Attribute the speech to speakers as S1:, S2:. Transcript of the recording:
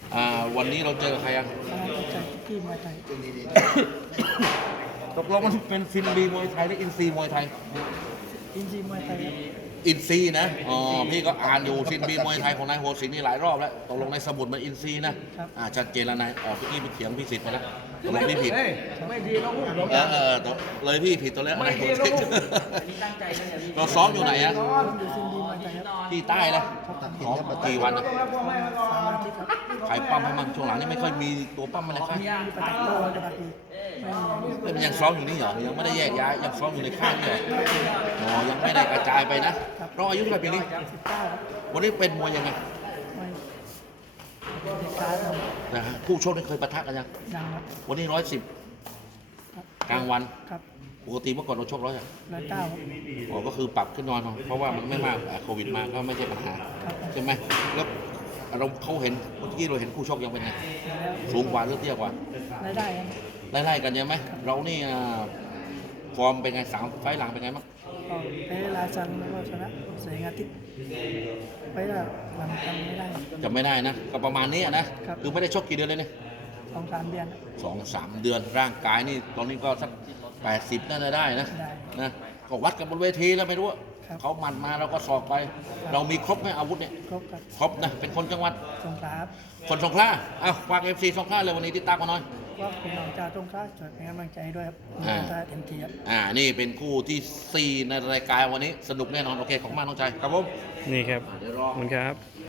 S1: วันนี้เราเจอใครอ่ะ
S2: ใจที่มวยไทย
S1: ตกลงมันเป็นซินบีมวยไทยหรืออินซีมวยไทย
S2: อินซีมวยไทย
S1: อินซีนะพี่ก็อ่านอยู่ซินบีมวยไทยของนายโหสิงห์นี่หลายรอบแล้วตกลงในสมุดมันอินซีนะชัดเจนแล้วนายออกที่ไปเถียงพี่สิทธิ์มาแล้วตกลงพี่ผิด
S3: ไม่ดีแล้วพูดผม
S1: เลยพี่ผิดตัวแล้วนายโหสิงห์เราซ้อมอยู่ไหนอะ
S2: อยู่ซินดีมวยไทยครับ
S1: ที่ใต้นะซ้อมกี่วันอะ
S2: 3 อาทิตย์ครับ
S1: ใครปั้มให้มันช่วงหลังนี่ไม่ค่อยมีตัวปั้มมันเลยครับ
S2: มีประจักษ์โตประจักษ์ดีไม่มี
S1: มันยังซ้อมอยู่นี่เหรอยังไม่ได้แยกย้ายยังซ้อมอยู่ในค่ายนี่เหรอยังไม่ได้กระจายไปนะเราอายุเท่าไหร่ปีนี้
S2: 19ครับ
S1: วันนี้เป็นมวยยังไง
S2: มวยเด็กการครับ
S1: นะฮะคู่ชกนี่เคยปะทะกันยัง
S2: ยังครับ
S1: วันนี้110
S2: ครับ
S1: กลางวัน
S2: ครับ
S1: ปกติเมื่อก่อนเราชก100อ่ะ
S2: 109ครับ
S1: ก็คือปรับขึ้นนอนเพราะว่ามันไม่มากโควิดมาก็ไม่ใช่ปัญหา
S2: ครับ
S1: ใช่ไหมแล้วเขาเห็นเมื่อกี้เราเห็นคู่ชกยังเป็นไง
S2: แล้ว
S1: สูงกว่าหรือเตี้ยกว่า
S2: รายได้ครับ
S1: ไล่ๆกันใช่ไหมเรานี่ฟอร์มเป็นไง3 ไฟล์หลังเป็นไงบ้าง
S2: ก็แพ้ราชันแล้วก็ชนะเสียงอาทิตย์ไปแล้วหลังจำไม่ได้
S1: จำไม่ได้นะก็ประมาณนี้นะครับ คือไม่ได้ชกกี่เดือนเลยเนี่ย
S2: 2-3 เดือน
S1: 2-3 เดือนร่างกายนี่ตอนนี้ก็สัก80น่าจะได้นะ
S2: ได้
S1: นะก็วัดกันบนเวทีแล้วไม่รู้ว่า
S2: ครับ
S1: เขาหมัดมาเราก็สอกไป เรามีครบไหมอาวุธเนี่ย
S2: ครบครับ
S1: ครบนะเป็นคนจังหวัด
S2: สงขลาครับ
S1: คนสงขลาฝากFC สงขลาเลยวันนี้ที่ตามมาหน่อย
S2: ว่าคุณน้องจ่าสงขลาช่วยเป็นกำลังใจให้ด้วยครับผมจะเต็มที่ครับ
S1: นี่เป็นคู่ที่ 4 ในรายการวันนี้สนุกแน่นอนโอเคขอบคุณมากน้องชายครับผม
S4: นี่ครับ
S1: เดี๋ยวรอ
S4: ขอบคุณครับ